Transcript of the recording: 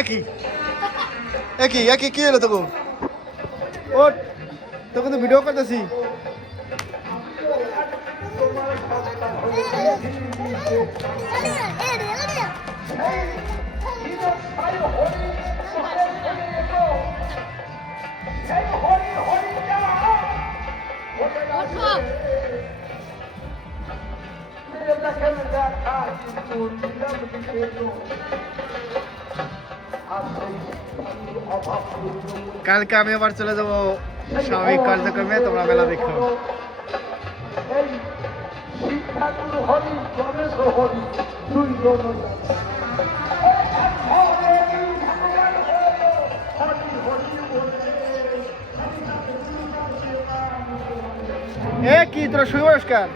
একই একই একই কি হলো তোকে ও তোকে তো ভিডিও করতেছি কালকে আমি আবার চলে যাবো স্বাভাবিক কার্যক্রমে তোমরা মেলা দেখো এ কি তোরা শুয়ে পড়স কেন